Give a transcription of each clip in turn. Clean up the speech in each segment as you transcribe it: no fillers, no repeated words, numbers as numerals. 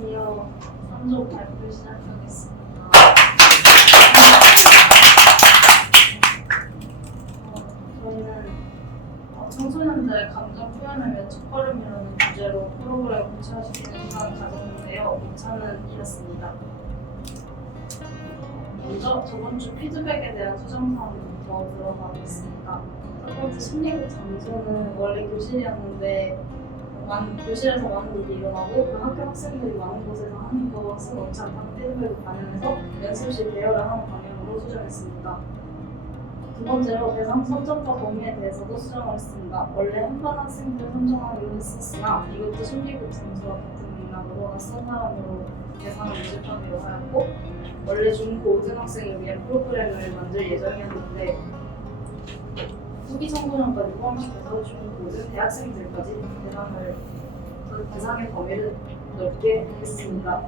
안녕하세요. 3조 발표 시작하겠습니다. 저희는 청소년들의 감정 표현을 위한 첫걸음이라는 주제로 프로그램을 구체화시키는 시간을 가졌는데요. 2차는 이렇습니다. 먼저 저번 주 피드백에 대한 수정사항부터 들어가겠습니다. 첫 번째 심리국 장소는 원래 교실이었는데 교실에서 많은 일이 일어나고 그 학교 학생들이 많은 곳에서 하는 것은 옳지 않다는 피드백을 반영해서 연습실 대여를 하는 방향으로 수정했습니다. 두 번째로 대상 선정과 범위에 대해서도 수정을 했습니다. 원래 한반 학생들을 선정하기로 했었으나 이것도 심리국 장소와 같은 맥락으로 낯선 사람으로 대상을 모집하기로 하였고 원래 중 고등학생을 위한 프로그램을 만들 예정이었는데 후기 청소년까지 포함시켜서 중고등 대학생들까지 대상의 범위를 넓게 했습니다.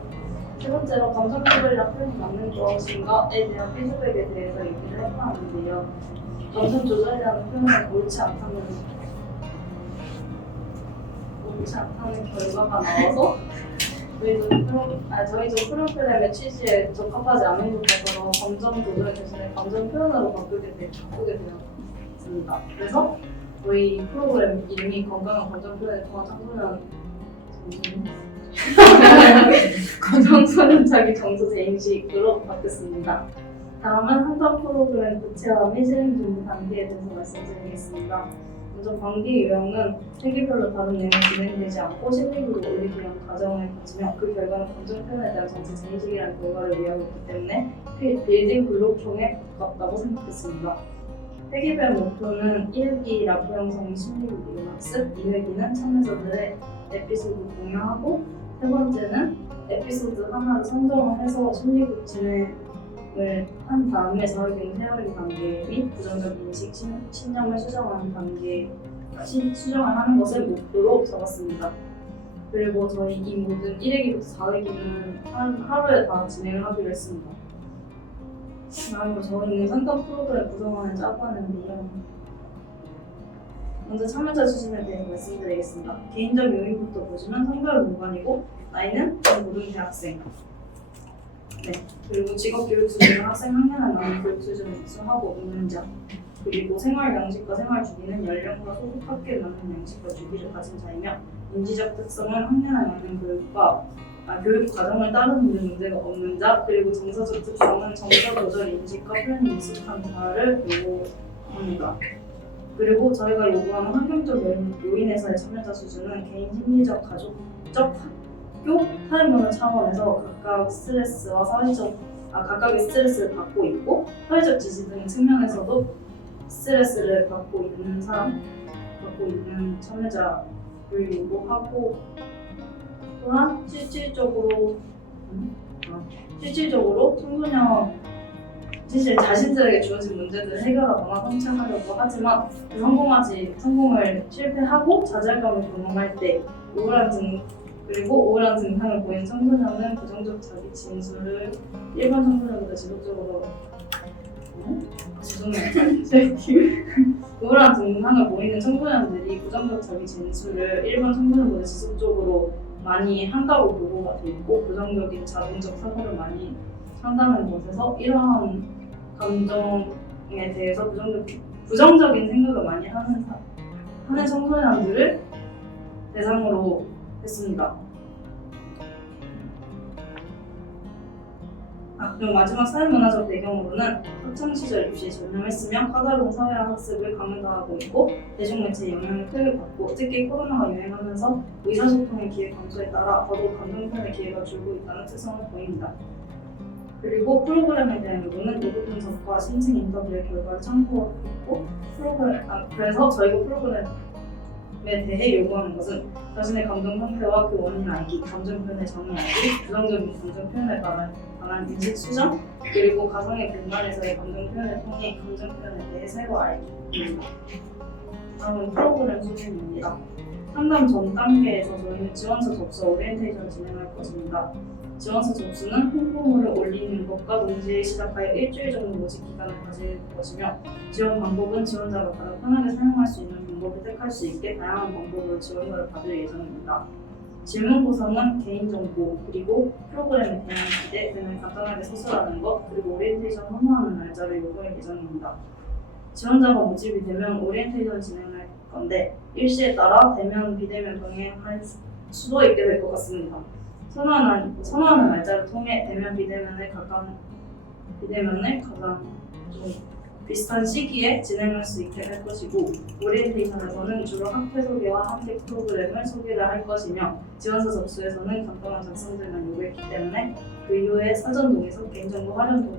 세 번째로 감정 조절이랑 표현이 맞는 것인가에 대한 피드백에 대해서 얘기를 해봤는데요. 감정 조절이라는 표현은 옳지 않다는 결과가 나와서 저희도 프로그램의 취지에 적합하지 않은 것 같아서 감정 조절 대신에 감정 표현으로 바꾸게 되었습니다. 그래서 저희 프로그램 이름이 건강한 감정 표현을 통한 청소년 자기 정서 재인식으로 바뀌었습니다. 다음은 한정 프로그램 구체화 및 실행 준비 단계에 대해서 말씀드리겠습니다. 먼저 관계 유형은 세계별로 다른 내용이 진행되지 않고 심리부로 올리기 위한 과정을 거치며 그 결과는 감정 표현에 대한 정서 재인식이라는 결과를 이해하고 있기 때문에 빌딩 블록총에 가깝다고 생각했습니다. 회계별 목표는 1회기 라포 형성 심리부 이론 학습, 2회기는 참여자들의 에피소드 공유하고 세 번째는 에피소드 하나를 선정을 해서 심리부 진행을 한 다음에 4회기는 테어리 단계 및 부정적 인식, 신념을 수정하는 수정을 하는 것을 목표로 잡았습니다. 그리고 저희 이 모든 1회기부터 4회기는 하루에 다 진행을 하기로 했습니다. 다음으로 저희는 상담 프로그램 구성안을 짜고 하는데요. 먼저 참여자 수준에 대해 말씀드리겠습니다. 개인적 요인부터 보시면 성별 무관이고 나이는 중고등 대학생. 그리고 직업 교육 수준은 학생 학년에 맞는 교육 수준을 입수하고 있는지 그리고 생활 양식과 생활 주기는 연령과 소속 학교에 맞는 양식과 주기를 가진 자이며 인지적 특성은 학년에 맞는 교육 과정을 따르는 문제가 없는 자, 그리고 정서적 특성은 정서 조절 인식과 표현이 익숙한 자를 요구합니다. 그리고 저희가 요구하는 환경적 요인에서의 참여자 수준은 개인 심리적, 가족적, 학교, 사회문화 차원에서 각각의 스트레스를 받고 있고 사회적 지지 등 측면에서도 스트레스를 받고 있는 참여자를 요구하고 또한 실질적으로 청소년 자신들에게 주어진 문제들을 해결하거나 성취하려고 하지만 성공을 실패하고 좌절감을 경험할 때 우울한 증상을 보이는 청소년은 부정적 자기 진술을 일반 청소년보다 지속적으로 우울한 증상을 보이는 청소년들이 부정적 자기 진술을 일반 청소년보다 지속적으로 많이 한다고 보고가 돼 있고 부정적인 자본적 사고를 많이 한다는 것에서 이러한 감정에 대해서 부정적인 생각을 많이 하는 청소년들을 대상으로 했습니다. 그리고 마지막 사회문화적 배경으로는 학창시절 입시에 전념했으며 까다로운 사회화 학습을 강요당하고 있고 대중매체의 영향을 크게 받고 특히 코로나가 유행하면서 의사소통의 기회 감소에 따라 더더욱 감정 표현의 기회가 줄고 있다는 특성을 보입니다. 그리고 프로그램에 대한 요구는 내부 분석과 심층 인터뷰의 결과를 참고했고 그래서 저희가 프로그램에 대해 요구하는 것은 자신의 감정 상태와 그 원인을 알기, 감정 표현의 정의 알기, 부정적인 감정 표현에 관한 인식 수정, 그리고 가상의 공간에서의 감정 표현을 통해 감정 표현에 대해 새로 알기입니다. 다음은 프로그램 수준입니다. 상담 전 단계에서 저희는 지원서 접수 오리엔테이션을 진행할 것입니다. 지원서 접수는 홍보물을 올리는 것과 동시에 시작하여 일주일 정도 모집 기간을 가질 것이며 지원 방법은 지원자가 가장 편하게 사용할 수 있는 방법을 택할 수 있게 다양한 방법으로 지원서를 받을 예정입니다. 질문 구성은 개인정보, 그리고 프로그램에 대한 기대 등을 간단하게 서술하는 것, 그리고 오리엔테이션 선호하는 날짜를 요구할 예정입니다. 지원자가 모집이 되면 오리엔테이션 진행할 건데 일시에 따라 대면, 비대면 병행할 수도 있게 될 것 같습니다. 선호하는 날짜를 통해 대면, 비대면을 가장 좀 비슷한 시기에 진행할 수 있게 할 것이고, 오리엔테이션에서는 주로 학회 소개와 함께 프로그램을 소개를 할 것이며, 지원서 접수에서는 간단한 작성들만 요구했기 때문에 그 이후에 사전 동의서, 개인정보 활용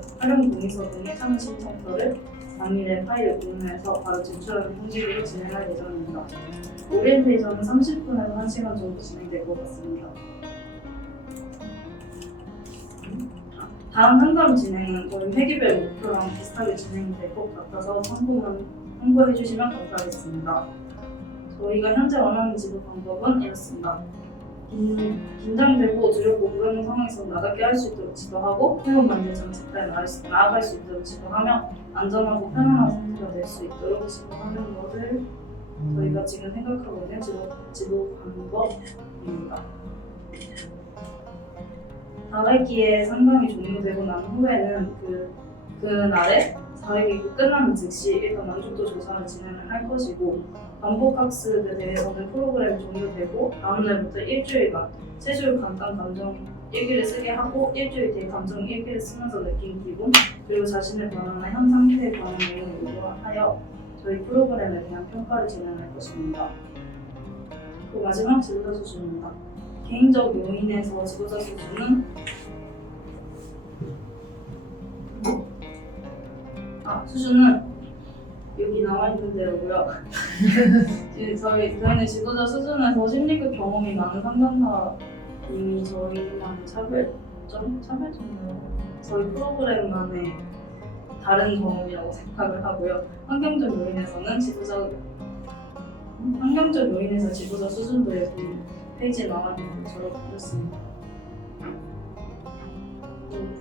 동의서 등의 참여 신청서를 당일에 파일을 공유해서 바로 제출하는 형식으로 진행할 예정입니다. 오리엔테이션은 30분에서 1시간 정도 진행될 것 같습니다. 다음 상담 진행은 저희 회기별 목표랑 비슷하게 진행이 될 것 같아서 참고해 주시면 감사하겠습니다. 저희가 현재 원하는 지도 방법은 이렇습니다. 긴장되고 두렵고 불안한 상황에서 나답게 할 수 있도록 지도하고, 새로운 문제 정책까지 나아갈 수 있도록 지도하며, 안전하고 편안한 상태가 될 수 있도록 지도하는 것을 저희가 지금 생각하고 있는 지도 방법입니다. 4회기에 상담이 종료되고 난 후에는 그날에 4회기가 끝나는 즉시 일단 만족도 조사를 진행을 할 것이고, 반복 학습에 대해서는 프로그램 종료되고 다음 날부터 일주일간 3줄 간단 감정 일기를 쓰게 하고, 일주일 뒤에 감정 일기를 쓰면서 느낀 기분, 그리고 자신의 변화나 현 상태에 관한 내용을 요구하여 저희 프로그램에 대한 평가를 진행할 것입니다. 그리고 마지막 지도자 수준입니다. 개인적 요인에서 지도자 수준은 수준은 여기 나와 있는 대로고요. 저희는 지도자 수준에서 심리학 경험이 많은 상담사님이 저희만의 차별점이에요. 저희 프로그램만의 다른 경험이라고 생각을 하고요. 환경적 요인에서 지도자 수준도 여기 페이지에 나와 있는 것처럼 그렇습니다.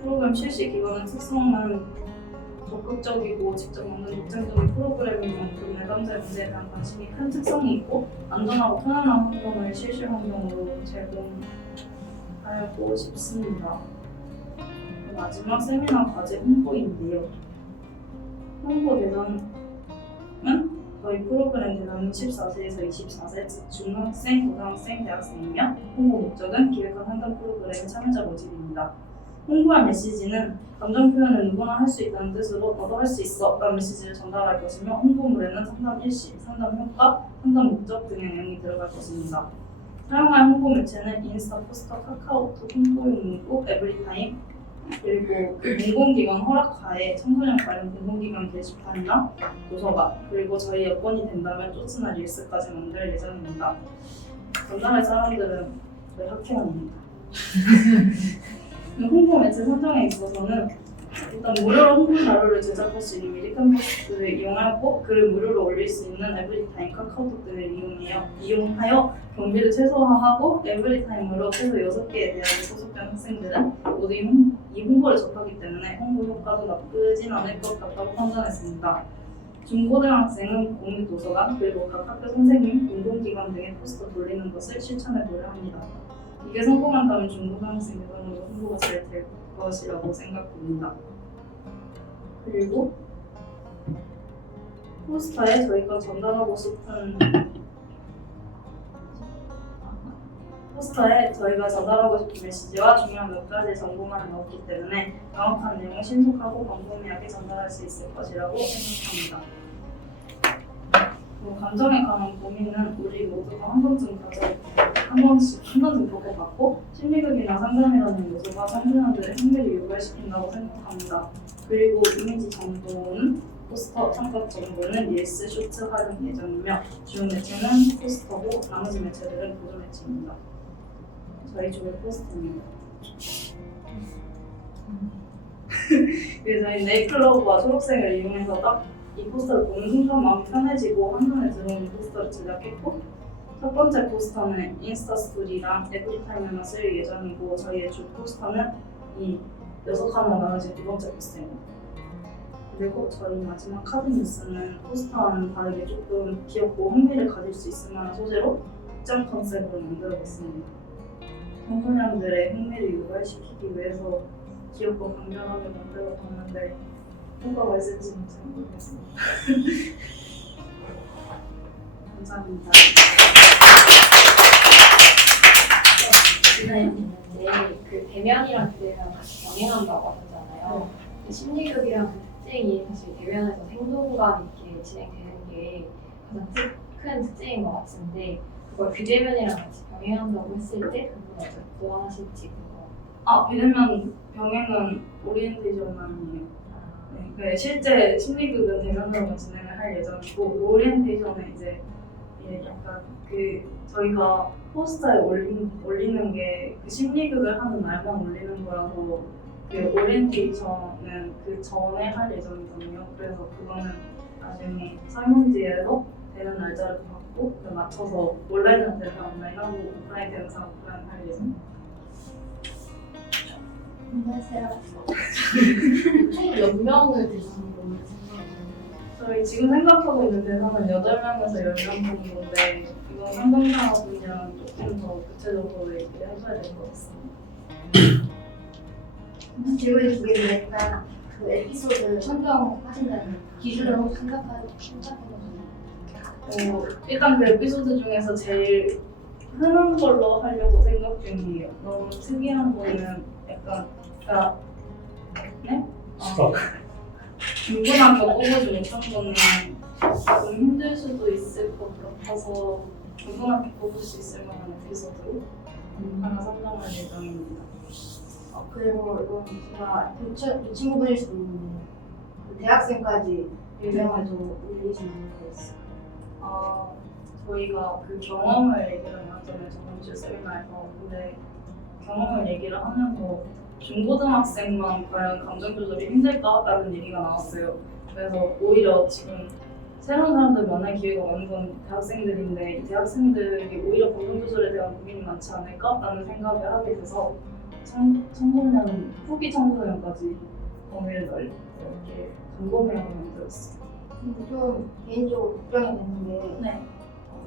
프로그램 실시 기관의 특성은 적극적이고 직접 만든 독창적인 프로그램인 만큼 내담자 문제에 대한 관심이 큰 특성이 있고, 안전하고 편안한 환경을 실시 환경으로 제공하고 싶습니다. 마지막 세미나 과제 홍보인데요. 홍보 대상은 저희 프로그램 대상은 14세에서 24세, 즉 중학생, 고등학생, 대학생이며, 홍보 목적은 기획한 상담 프로그램의 참여자 모집입니다. 홍보할 메시지는 감정 표현을 누구나 할 수 있다는 뜻으로 너도 할 수 있어 라는 메시지를 전달할 것이며, 홍보물에는 상담 일시, 상담 효과, 상담 목적 등의 내용이 들어갈 것입니다. 사용할 홍보 매체는 인스타, 포스터, 카카오톡, 홍보용 문구, 에브리타임, 그리고 공공기관 허락하에 청소년 관련 공공기관 게시판이나 도서관, 그리고 저희 여건이 된다면 쇼츠나 릴스까지 만들 예정입니다. 전달할 사람들은 저희 학회원입니다. 홍보 매체 선정에 있어서는 일단 무료로 홍보 자료를 제작할 수 있는 미리캔버스를 이용하고, 글을 무료로 올릴 수 있는 에브리타임, 카카오톡 등을 이용하여 경비를 최소화하고, 에브리타임으로 최소 6개의 대학에 소속된 학생들은 모두 이 홍보를 접하기 때문에 홍보 효과도 나쁘진 않을 것 같다고 판단했습니다. 중고등학생은 공유도서관, 그리고 각 학교 선생님, 공공기관 등의 포스터 돌리는 것을 실천해 보려 합니다. 이게 성공한다면 중고등학생 대상으로 홍보가 잘 될 것이라고 생각됩니다. 그리고 포스터에 저희가 전달하고 싶은 메시지와 중요한 몇 가지 정보만 넣었기 때문에 명확한 내용을 신속하고 광범위하게 전달할 수 있을 것이라고 생각합니다. 감정에 관한 고민은 우리 모두가 한 번쯤 겪어봤고, 심리극이나 상담이라는 요소가 청소년들의 흥미를 유발시킨다고 생각합니다. 그리고 이미지 정보는 포스터, 참석 정보는 릴스, 쇼츠 활용 예정이며, 주요 매체는 포스터고 나머지 매체들은 보조 매체입니다. 저희 조의 포스터입니다. 그래서 저희 네이클로버와 초록색을 이용해서 딱 이 포스터를 보는 순간 마음이 편해지고 한눈에 들어오는 포스터를 제작했고, 첫 번째 포스터는 인스타 스토리랑 에브리타임에만 쓸 예정이고, 저희의 주 포스터는 이 6칸만 나눠진 두 번째 포스터입니다. 그리고 저희 마지막 카드 뉴스는 포스터와는 다르게 조금 귀엽고 흥미를 가질 수 있을 만한 소재로 극장 컨셉으로 만들어봤습니다. 청소년들의 흥미를 유발시키기 위해서 귀엽고 강렬하게 만들어 봤는데 효과가 있을지는 잘 모르겠습니다. 감사합니다. 있는데 그 대면이랑 그대면 같이 병행한다고 하셨잖아요. 심리극이랑 그 특징이 사실 대면에서 생동감 있게 진행되는 게 가장 큰 특징인 것 같은데 그걸 비대면이랑 같이 병행한다고 했을 때 그분은 어떻게 보완하실지 궁금합니다. 비대면 병행은 오리엔테이션만이에요. 네, 실제 심리극은 대면으로만 진행을 할 예정이고 오리엔테이션은 이제 약간 저희가 포스터에 올리는 게 그 심리극을 하는 날만 올리는 거라서 그 오리엔테이션은 그 전에 할 예정이거든요. 그래서 그거는 나중에 설문지에서 되는 날짜를 받고 맞춰서 온라인은 되는 사람 온라인하고 오프라인 되는 사람 오프라인 할 예정입니다. 안녕하세요. 총 몇 명을 대상으로 저희 지금 생각하고 있는 대상은 8명에서 10명 정도인데 이건 상담사분이랑 조금 더 구체적으로 얘기를 해줘야 될 것 같습니다. 질문이 두 개인데 일단 그 에피소드 선정하신다는 기준을 혹시 생각해보셨나요? 일단 그 에피소드 중에서 제일 흔한 걸로 하려고 생각 중이에요. 너무 특이한 거는 약간 중고등학교 꼽아주고 못한 거는 좀 힘들 수도 있을 것 같아서 중고등학교 꼽을 수 있을 만한 에피소드로 하나 선정할 예정입니다. 그리고 이건 제가 이 친구분일 수도 있는데 그 대학생까지 일정을 올리시는 거였어요. 저희가 그 경험을 얘기를 하잖아요. 저번 주 세미나에서. 근데 경험을 얘기를 하면서 중고등학생만 과연 감정 조절이 힘들까라는 얘기가 나왔어요. 그래서 오히려 지금 새로운 사람들 만날 기회가 많은 건 대학생들인데 이 대학생들이 오히려 감정 조절에 대한 고민이 많지 않을까라는 생각을 하게 돼서 청소년, 후기 청소년까지 범위를 넓게 광범위하게 만들었어요. 근데 좀 개인적으로 걱정이 되는 게 네.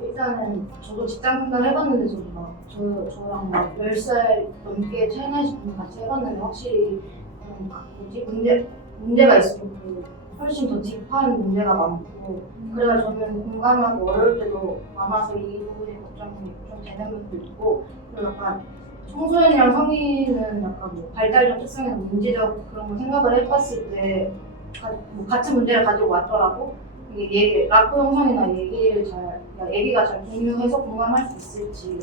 일단은 저도 직장 상담 해봤는데 저도 막 저랑 막 10살 넘게 차이 나신 분 같이 해봤는데 확실히 문제가 있었고 훨씬 더 딥한 문제가 많고 그래서 저는 공감하기 어려울 때도 많아서 이 부분에 걱정이 좀 되는 분도 있고 그리고 약간 청소년이랑 성인은 약간 뭐 발달적 특성이나 문제적 그런 거 생각을 해봤을 때 같은 문제를 가지고 왔더라도 이게 라포 형성이나 얘기가 잘 공유해서 공감할 수 있을지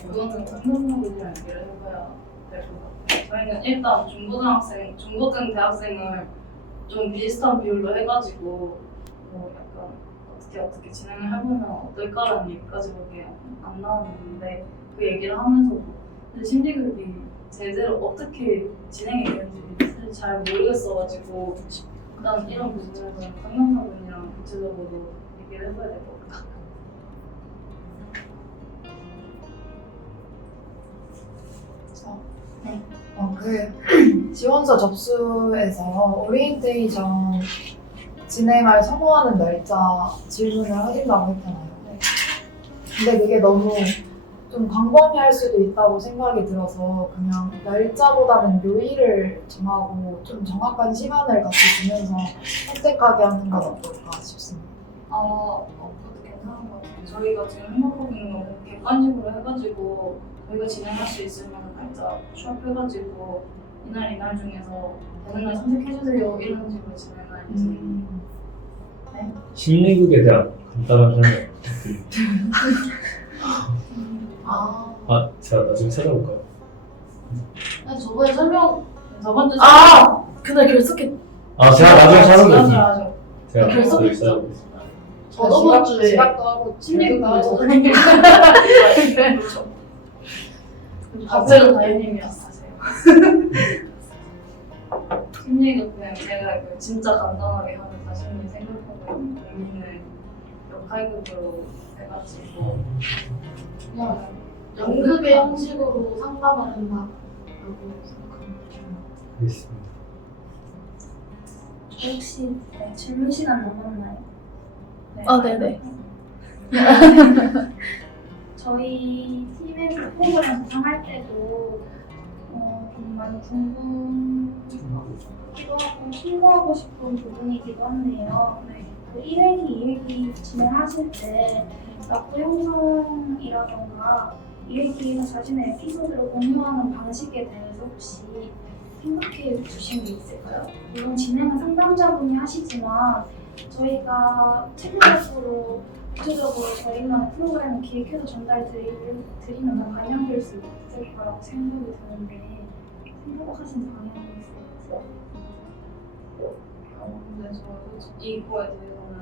그거는 상담사분이랑 얘기를 해봐야 될 것 같아요. 저희는 일단 중고등 대학생을 좀 비슷한 비율로 해가지고 약간 어떻게 진행을 해보면 어떨까라는 얘기까지밖에 안 나왔는데 그 얘기를 하면서 심리극이 제대로 어떻게 진행이 되는지 사실 잘 모르겠어가지고 일단 이런 부분에서 상담사분이랑 구체적으로 얘기를 해봐야 될 것 같아요. 지원서 접수에서 오리엔테이션 진행할 성공하는 날짜 질문을 하신다고 했잖아요. 근데 그게 너무 좀 광범위할 수도 있다고 생각이 들어서 그냥 날짜보다는 요일을 정하고 좀 정확한 시간을 같이 주면서 선택하게 하는 건 어떨까 싶습니다. 그것도 괜찮은 것 같아요. 저희가 지금 생각하고 있는 건 객관식으로 해가지고 저희가 진행할 수 있을 만한 날짜 취합해가지고 이날 중에서 되는 날 선택해주세요 이런 식으로 진행할 예정입니다. 심리극에 대한 간단한 설명 부탁드립니다. 제가 나중에 찾아볼까요? 저번에 설명 저번 주 그날 결석했. 제가 나중에 찾아보겠습니다. 하죠. 제가 결석 나중에 찾아보겠습니다. 저번 주에 지각도 하고 심리극도 하고. 그렇죠. 갑자기 다현님이었어요. 심리극 그냥 제가 진짜 간단하게 하는 자신이 생각하고 있는 고민을 역할극으로 해가지고 그냥 연극의 형식으로 상담을 한다고 생각합니다. 알겠습니다. 혹시 질문 시간 남았나요? 네네. 저희 팀에서 프로그램 구성할 때도 좀 많이 궁금하기도 하고 신고하고 싶은 부분이기도 한데요. 그 1회기, 2회기 진행하실 때 라포 형성이라던가 2회기에서 자신의 에피소드를 공유하는 방식에 대해서 혹시 생각해 주신 게 있을까요? 물론 진행은 상담자분이 하시지만 저희가 책으로 구체적으로 저희만의 프로그램을 기획해서 전달드리면 다 반영될 수 있을 거라고 생각이 드는데 생각하신 방향이 있을까요? 근데 저 솔직히 이거에 대해서는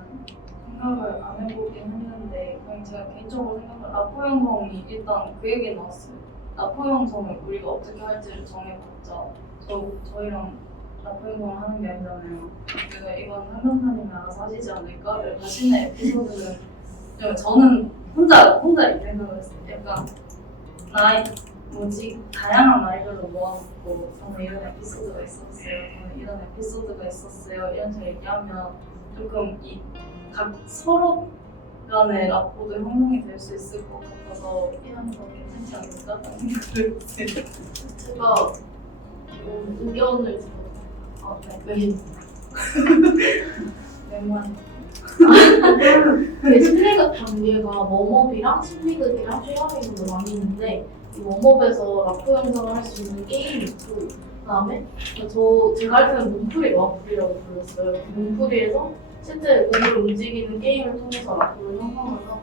생각을 안 해보긴 했는데 그냥 제가 개인적으로 생각을 라포 형성이 일단 그 얘기 나왔어요. 라포 형성을 우리가 어떻게 할지를 정해봤자 저희랑 라포 형성을 하는 게 아니잖아요. 그래서 이건 상담사님이 알아서 하시지 않을까? 자신의 에피소드는 저는 혼자 이렇게 생각을 했어요. 약간 다양한 나이별로 모아놓고 저는 이런 에피소드가 있었어요. 저는 이런 에피소드가 있었어요. 이런 식으로 얘기하면 조금 각 서로 간의 라포도 형성이 될 수 있을 것 같아서 이런 거 괜찮지 않을까? 라는 생각을 했어요. 제가 의견을 네. 네모한 그 심리극 단계가 웜업이랑 심리극이랑 쉐어링도 많이 있는데 이 웜업에서 라포 형성을 할 수 있는 게임이 있고 그다음에 제가 할 때는 몸풀이 마음풀이라고 불렀어요. 그 몸풀이에서 실제 몸을 움직이는 게임을 통해서 라포를 형성을 하고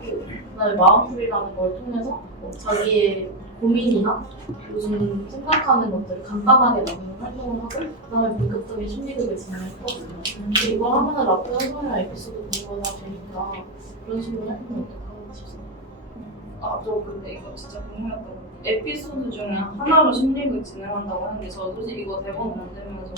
그다음에 마음풀이라는 걸 통해서 자기의 고민이나 요즘 생각하는 것들을 간단하게 나누는 활동을 하고 그다음에 본격적인 심리극을 진행했거든요. 이걸 하면은 라포 형성이나 에피소드 공유가 다 되니까 그런 식으로 활동을 어떻게 하고 싶어요? 저 근데 이거 진짜 궁금했던 거 에피소드 중에 하나로 심리극 진행한다고 하는데 저 솔직히 이거 대본 만들면서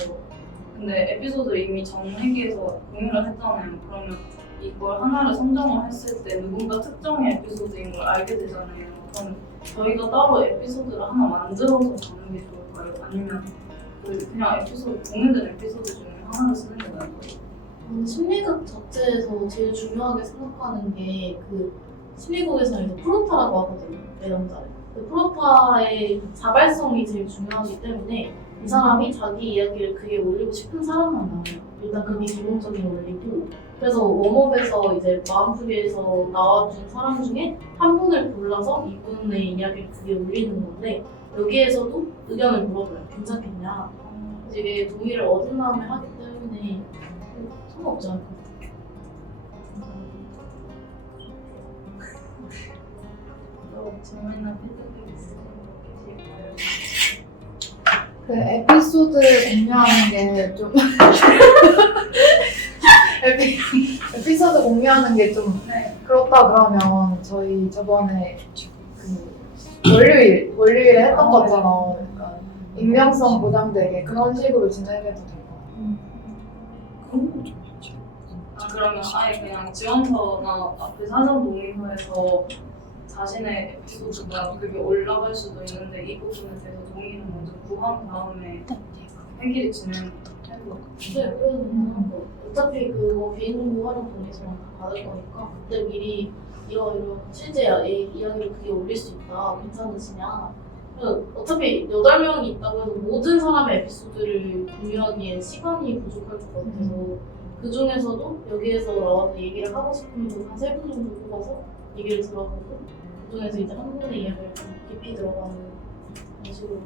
근데 에피소드 이미 정회기에서 공유를 했잖아요. 그러면 이걸 하나를 선정을 했을 때 누군가 특정의 에피소드인 걸 알게 되잖아요. 그럼 저희가 따로 에피소드를 하나 만들어서 가는 게 좋을까요? 아니면 그냥 공유된 에피소드 중에 하나를 쓰는 게 나을까요? 심리극 자체에서 제일 중요하게 생각하는 게 그 심리극에서는 프로파라고 하거든요. 내담자를. 그 프로파의 자발성이 제일 중요하기 때문에 이 사람이 자기 이야기를 그게 올리고 싶은 사람만 나와요. 일단 그게 기본적인 원리고 그래서 웜업에서 이제 마음풀이에서 나와준 사람 중에 한 분을 골라서 이분의 이야기를 그게 올리는 건데 여기에서도 의견을 물어봐요. 괜찮겠냐? 이제 동의를 얻은 다음에 하기 때문에 상관없지 않을까. 질문이나 피드백 있으면 계실까요? 그 에피소드 공유하는 게 좀 에피소드 공유하는 게 좀 그렇다 그러면 저희 저번에 그 월요일에 했던 것처럼 그러니까 익명성 보장되게 그런 식으로 진행해도 될 것 같아요. 그러면 아예 그냥 지원서나 그 사전 동의서에서 자신의 에피소드가 그게 올라갈 수도 있는데 이 부분에 대해서 동의를 먼저 구한 다음에 회기를 진행해도 네, 그래도 되는 거. 어차피 그거 개인정보 활용 동의서랑 다 받을 거니까 그때 미리 이런 실제 이야기를 그게 올릴 수 있다. 괜찮으시냐? 어차피 8명이 있다고 해서 모든 사람의 에피소드를 공유하기엔 시간이 부족할 것 같아서 그 중에서도 여기에서 나와서 얘기를 하고 싶은 분 한 3분 정도 뽑아서 얘기를 들어보고 그 중에서 이제 한 분의 이야기를 좀 깊이 들어가는 그런 식으로